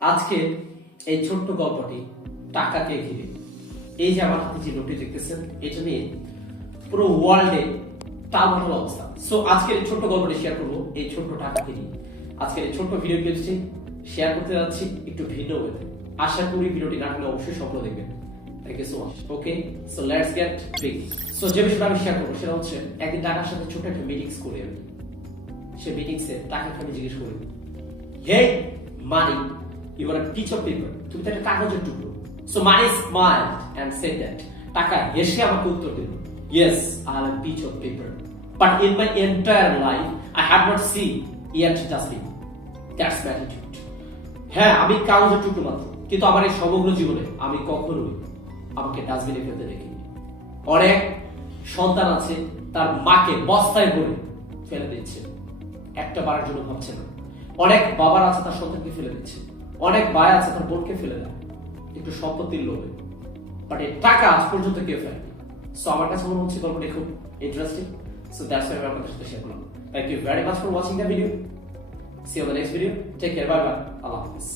আজকে এই ছোট্ট গল্পটি টাকাকে ঘিরে। এই যে আমার হাতে যে নোটটি দেখতেছেন, এটা নিয়ে পুরো ওয়ার্ল্ডে টালমাটাল অবস্থা। সো আজকের এই ছোট্ট গল্পটি শেয়ার করবো এই ছোট্ট টাকাকে নিয়ে। আজকের এই ছোট্ট ভিডিও ক্লিপটি শেয়ার করতে যাচ্ছি একটু ভিন্ন ওয়েতে। আশা করি ভিডিওটি না হলে অবশ্যই সফল দেখবেন। Thank you so much. Okay, so let's get big. So যে বিষয়টা আমি শেয়ার করবো সেটা হচ্ছে, একদিন টাকার সাথে ছোট একটা মিটিংস করি আমি। সে মিটিংসে টাকাকে আমি জিজ্ঞেস করি, হে মানি, you are a piece of paper. তুমি তো একটা কাগজের টুকরো। So money smiled and said that. টাকা হেসে আমাকে উত্তর দিল, yes, I am a piece of paper. But in my entire life, I have not seen yet dustbin. That's my attitude. হ্যাঁ, আমি কাগজের টুকরো মাত্র, কিন্তু আমার এই সমগ্র জীবনে আমি কখনোই আমাকে ডাস্টবিনে ফেলতে দেখিনি। অনেক সন্তান আছে তার মাকে বস্তায় ভরে ফেলে দিচ্ছে, একটা বারের জন্য ভাবছে না। অনেক বাবার আছে তার সন্তানকে ফেলে দিচ্ছে, অনেক ভাই আছে তার বোনকে ফেলে দেয় একটু সম্পত্তির লোভে। বাট এই টাকা আজ পর্যন্ত কেউ ফেলেনি। সো আমার কাছে মনে হচ্ছে গল্পটি খুব ইন্টারেস্টিং। সো দ্যাটস ওয়াই আমি আপনাদের সাথে শেয়ার করলাম। Thank you very much for watching the video. See you in the next video. Take care, bye bye, আল্লাহ হাফেজ।